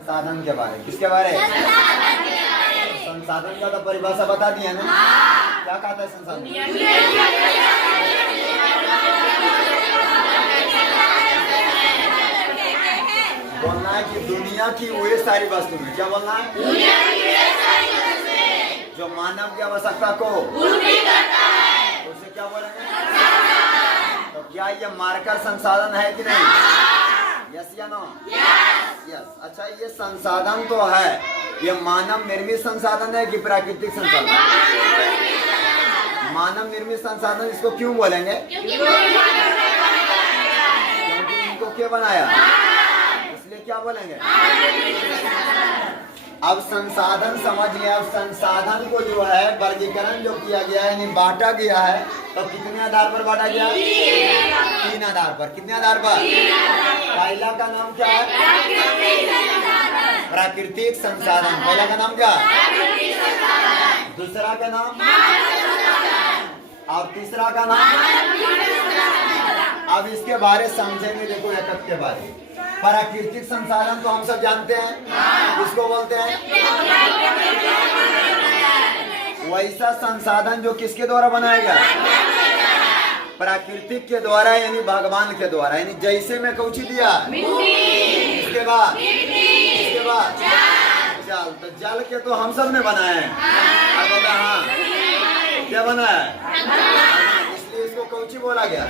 संसाधन के बारे। किसके बारे? संसाधन का तो परिभाषा बता दिया ना। क्या कहता है संसाधन? बोलना है कि दुनिया की वे सारी वस्तुएं। क्या बोलना है? जो मानव की आवश्यकता को पूर्ति करता है, उसे क्या बोलेंगे? तो क्या ये मार्कर संसाधन है कि नहीं? यस या नो? यस। अच्छा, ये संसाधन तो है, ये मानव निर्मित संसाधन है कि प्राकृतिक संसाधन? मानव निर्मित संसाधन इसको क्यों बोलेंगे? क्योंकि इनको क्या बनाया, इसलिए क्या बोलेंगे? अब संसाधन समझ लिया। अब संसाधन को जो है वर्गीकरण जो किया गया है, यानी बांटा गया है, तो कितने आधार पर बांटा गया? 3 आधार पर। कितने आधार पर? पहला का नाम क्या है? प्राकृतिक संसाधन। पहला का नाम क्या? दूसरा का नाम, और तीसरा का नाम। अब इसके बारे समझेंगे। देखो एक के बारे। प्राकृतिक संसाधन तो हम सब जानते हैं, किसको बोलते हैं? वैसा संसाधन जो किसके द्वारा बनाया गया? प्राकृतिक के द्वारा, यानी भगवान के द्वारा। यानी जैसे मैं कौची दिया, इसके बाद जल। तो जल के तो हम सब ने बनाया है। अब बता, हाँ क्या बनाया है? इसलिए इसको कौची बोला गया।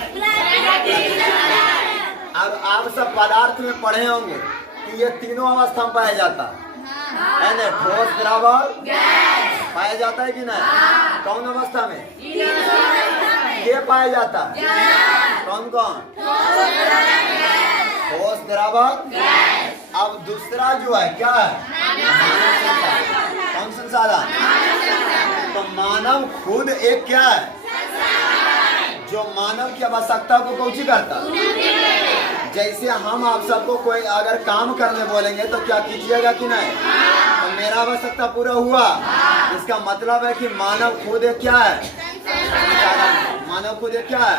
अब आप सब पदार्थ में पढ़े होंगे कि ये तीनों अवस्था में पाया जाता है ना? ठोस, द्रव, पाया जाता है कि नहीं? कौन अवस्था में ये पाया जाता है? कौन कौन? ठोस, द्रव। अब दूसरा जो है क्या है? कौन संसाधन? तो मानव खुद एक क्या है, जो मानव की आवश्यकता को कौची करता? जैसे हम आप सबको कोई अगर काम करने बोलेंगे तो क्या कीजिएगा कि नहीं? तो मेरा आवश्यकता पूरा हुआ, इसका मतलब है कि मानव खुद एक क्या है? मानव खुद एक क्या है?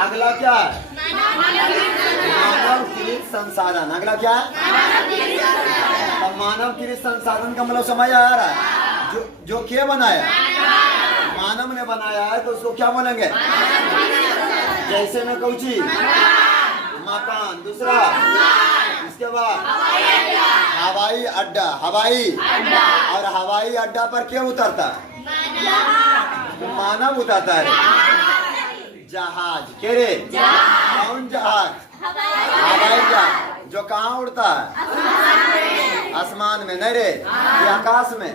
अगला क्या है? मानव कृत संसाधन। अगला क्या है? तो मानव कृत संसाधन का मतलब समझ आ रहा है? जो क्या बनाया, मानव ने बनाया है, तो उसको क्या बोलेंगे? जैसे मैं कौची, मकान। दूसरा, इसके बाद हवाई अड्डा। हवाई, और हवाई अड्डा पर क्या उतरता है? मानव उतरता है। जहाज। के रे? कौन जहाज? हवाई जहाज। जो कहाँ उड़ता है? आसमान में। नहीं रे, ये आकाश में।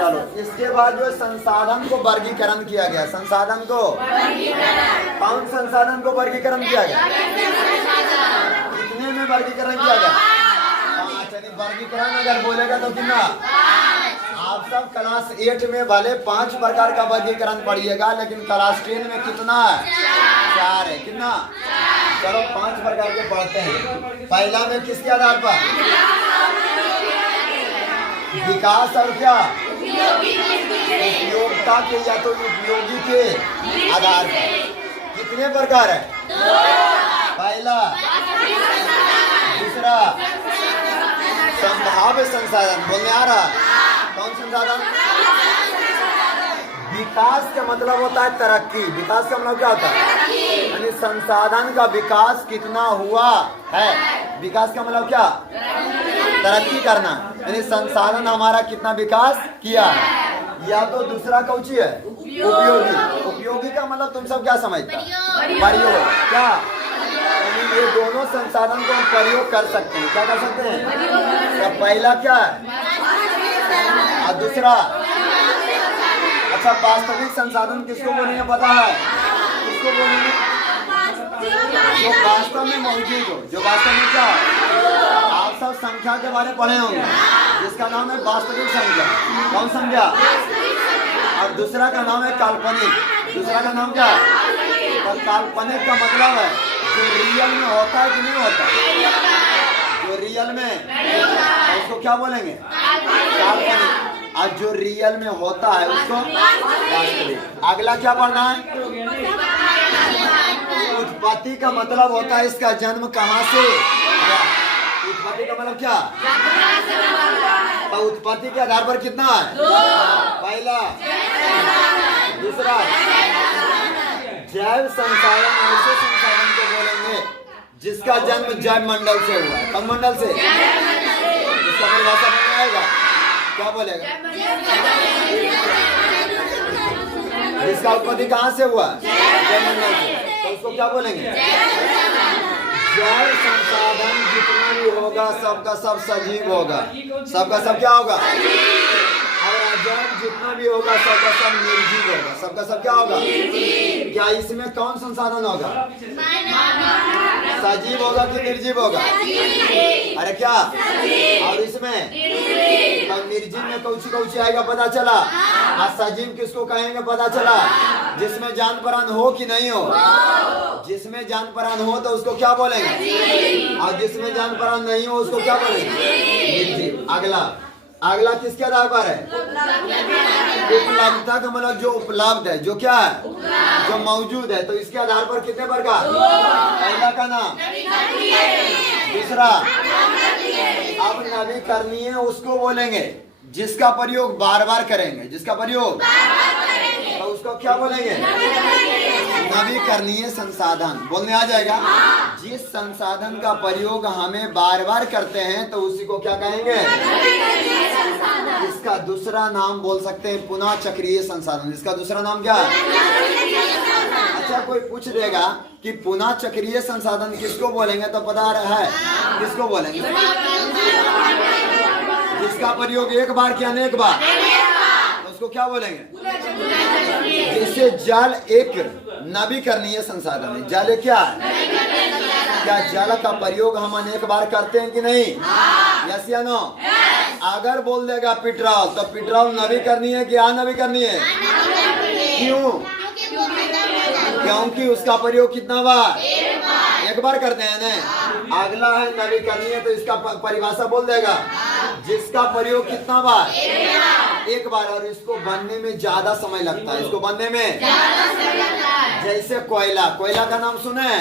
चलो, इसके बाद जो संसाधन को वर्गीकरण किया गया। संसाधन को, कौन संसाधन को वर्गीकरण किया गया? कितने में वर्गीकरण किया गया? 5। यानी वर्गीकरण अगर बोलेगा तो कितना? आप सब क्लास 8 में भले 5 प्रकार का वर्गीकरण पढ़िएगा, लेकिन क्लास 10 में कितना है? 4 है। कितना? चलो 5 प्रकार के पढ़ते हैं। पहला में किसके आधार पर? विकास और क्या? उपयोगिता के, या तो उपयोगी के आधार पर। कितने प्रकार है? पहला। दूसरा, संभाव्य संसाधन। बोलने आ रहा? कौन संसाधन? विकास का मतलब होता है तरक्की। विकास का मतलब क्या होता है? यानी संसाधन का विकास कितना हुआ है। विकास का मतलब क्या? तरक्की करना। यानी संसाधन हमारा कितना विकास किया है। या तो दूसरा कौची है? उपयोगी। उपयोगी का मतलब तुम सब क्या समझते हो? प्रयोग। क्या? यानी ये दोनों संसाधन को हम प्रयोग कर सकते हैं। क्या कर सकते हैं? तो पहला क्या है, और दूसरा? अच्छा, वास्तविक संसाधन किसको बोलेंगे पता है? किसको बोलेंगे? जो वास्तव में मौजूद हो, जो वास्तव में क्या है? आप सब संख्या के बारे में पढ़े होंगे, जिसका नाम है वास्तविक संख्या। कौन संख्या? और दूसरा का नाम है काल्पनिक। दूसरा का नाम क्या है? और काल्पनिक का मतलब है जो रियल में होता है कि नहीं होता। जो रियल में, उसको क्या बोलेंगे? काल्पनिक। और जो रियल में होता है उसको वास्तविक। अगला क्या पढ़ना है? उत्पत्ति का मतलब होता है इसका जन्म कहाँ से हुआ। उत्पत्ति का मतलब क्या? तो उत्पत्ति के आधार पर कितना है? पहला, दूसरा जैव संसाधन। ऐसे संसाधन को बोलेंगे जिसका जन्म जैव मंडल से हुआ है। कौन मंडल से? इसका परिभाषा बन आएगा, क्या बोलेगा? जिसका उत्पत्ति कहाँ से हुआ? जैव मंडल से। तो उसको क्या बोलेंगे? जैव संसाधन जितना भी होगा सबका सब सजीव होगा। सबका सब क्या होगा? और अजैव जितना भी होगा सबका सब निर्जीव होगा। सबका सब क्या होगा? क्या इसमें कौन संसाधन होगा? सजीव होगा कि निर्जीव होगा? अरे क्या? और इसमें तो निर्जीव में कौची कौची आएगा पता चला। आज सजीव किसको कहेंगे पता चला? जिसमें जान प्राण हो कि नहीं हो। जिसमें जान प्राण हो तो उसको क्या बोलेंगे? और जिसमें जान प्राण नहीं हो उसको क्या बोलेंगे? निर्जीव। अगला किसके आधार पर है? उपलब्धता का मतलब जो उपलब्ध है, जो क्या है? जो मौजूद है। तो इसके आधार पर कितने प्रकार? पहला का नाम, दूसरा अब नवीकरणीय उसको बोलेंगे जिसका प्रयोग बार बार करेंगे। जिसका प्रयोग तो उसको क्या बोलेंगे? नवीकरणीय संसाधन। बोलने आ जाएगा? जिस संसाधन का प्रयोग हमें बार बार करते हैं तो उसी को क्या कहेंगे? इसका दूसरा नाम बोल सकते हैं पुनः चक्रीय संसाधन। इसका दूसरा नाम क्या है? अच्छा, कोई पूछ देगा कि पुनः चक्रीय संसाधन किसको बोलेंगे तो पता रहा है किसको बोलेंगे? जिसका प्रयोग एक बार किया अनेक बार, तो उसको क्या बोलेंगे? जैसे जल एक नवीकरणीय संसाधन है। जल क्या है? क्या जल का प्रयोग हम अनेक बार करते हैं कि नहीं? यस या नो? अगर बोल देगा पेट्रोल तो पेट्रोल नवीकरणीय है कि अनवीकरणीय है? क्यों? क्योंकि उसका प्रयोग कितना बार? एक बार करते हैं ना। अगला है नवीकरणीय, तो इसका परिभाषा बोल देगा जिसका प्रयोग कितना बार? एक बार। और इसको बनने में ज्यादा समय लगता है। इसको बनने में जैसे कोयला का नाम सुने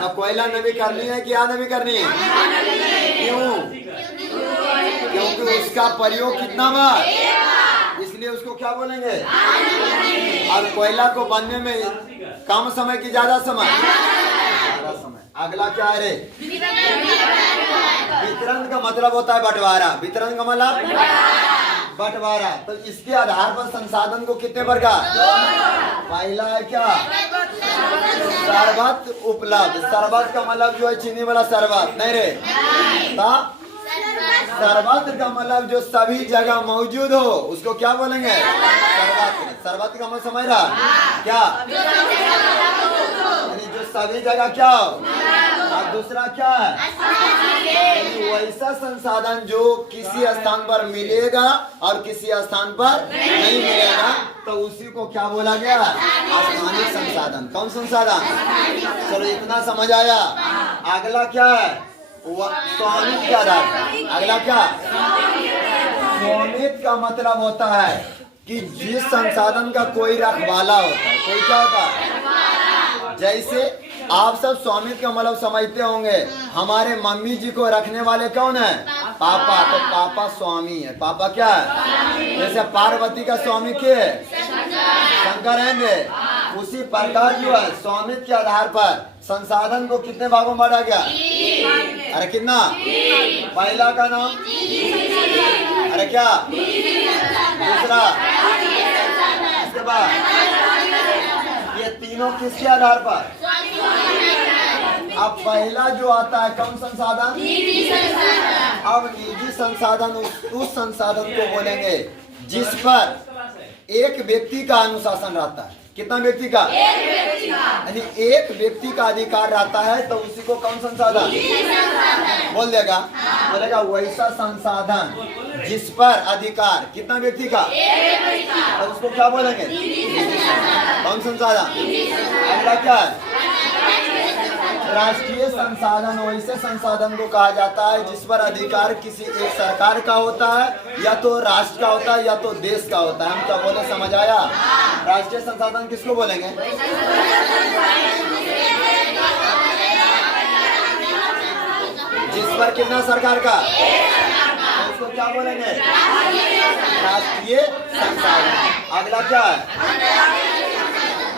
तो कोयला नवीकरणीय है कि अनवीकरणीय? क्यों? क्योंकि उसका प्रयोग कितना बार? इसलिए उसको क्या बोलेंगे? और कोयला को बनने में कम समय की ज्यादा समय? अगला क्या है रे? वितरण का मतलब होता है बंटवारा। वितरण का मतलब बंटवारा। तो इसके आधार पर संसाधन को कितने प्रकार? पहला है क्या? शरबत उपलब्ध। शरबत का मतलब जो है चीनी वाला शरबत नहीं रे। शरबत का मतलब जो सभी जगह मौजूद हो उसको क्या बोलेंगे? शरबत। शरबत का मतलब समझ रहा क्या? जो सभी जगह क्या हो। और दूसरा क्या है? वैसा संसाधन जो किसी स्थान पर मिलेगा और किसी स्थान पर नहीं मिलेगा तो उसी को क्या बोला गया? स्थानिक संसाधन। कौन संसाधन? चलो इतना समझ आया। अगला क्या है? स्वामित्व के आधार पर। अगला क्या? स्वामित्व का मतलब होता है कि जिस संसाधन का कोई रखवाला होता है। कोई क्या होता है? जैसे आप सब स्वामित्व का मतलब समझते होंगे। हमारे मम्मी जी को रखने वाले कौन है? पापा। तो पापा स्वामी है। पापा क्या है? जैसे पार्वती का स्वामी के शंकर हैं। उसी प्रकार जो है स्वामित्व के आधार पर संसाधन को कितने भागों में बांटा गया? अरे कितना? पहला का नाम, अरे क्या? दूसरा, इसके बाद ये तीनों किसके आधार पर? अब पहला जो आता है कौन संसाधन? अब निजी संसाधन उस संसाधन को बोलेंगे जिस पर एक व्यक्ति का अनुशासन रहता है। कितना व्यक्ति का? यानी एक व्यक्ति का अधिकार रहता है तो उसी को कौन संसाधन बोल देगा? बोलेगा वैसा संसाधन जिस पर अधिकार कितना व्यक्ति का? तो उसको क्या बोलेंगे? कौन संसाधन? अगला क्या है? राष्ट्रीय संसाधन। वैसे संसाधन को कहा जाता है जिस पर अधिकार किसी एक सरकार का होता है, या तो राष्ट्र का होता है, या तो देश का होता है। हम क्या बोले, समझ आया? राष्ट्रीय संसाधन किसको बोलेंगे? जिस पर कितना सरकार का, तो उसको क्या बोलेंगे, राष्ट्रीय संसाधन। अगला क्या है,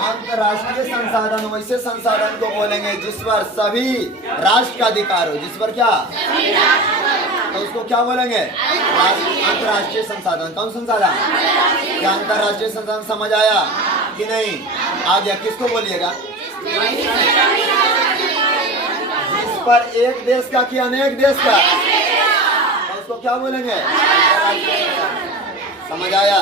अंतर्राष्ट्रीय संसाधन। वैसे संसाधन को बोलेंगे जिस पर सभी राष्ट्र का अधिकार हो, जिस पर क्या, तो उसको क्या बोलेंगे, अंतर्राष्ट्रीय संसाधन। कौन संसाधन, क्या अंतर्राष्ट्रीय संसाधन समझ आया कि नहीं, आ गया। किसको बोलिएगा, जिस पर एक देश का कि अनेक देश का, तो उसको क्या बोलेंगे, समझ आया।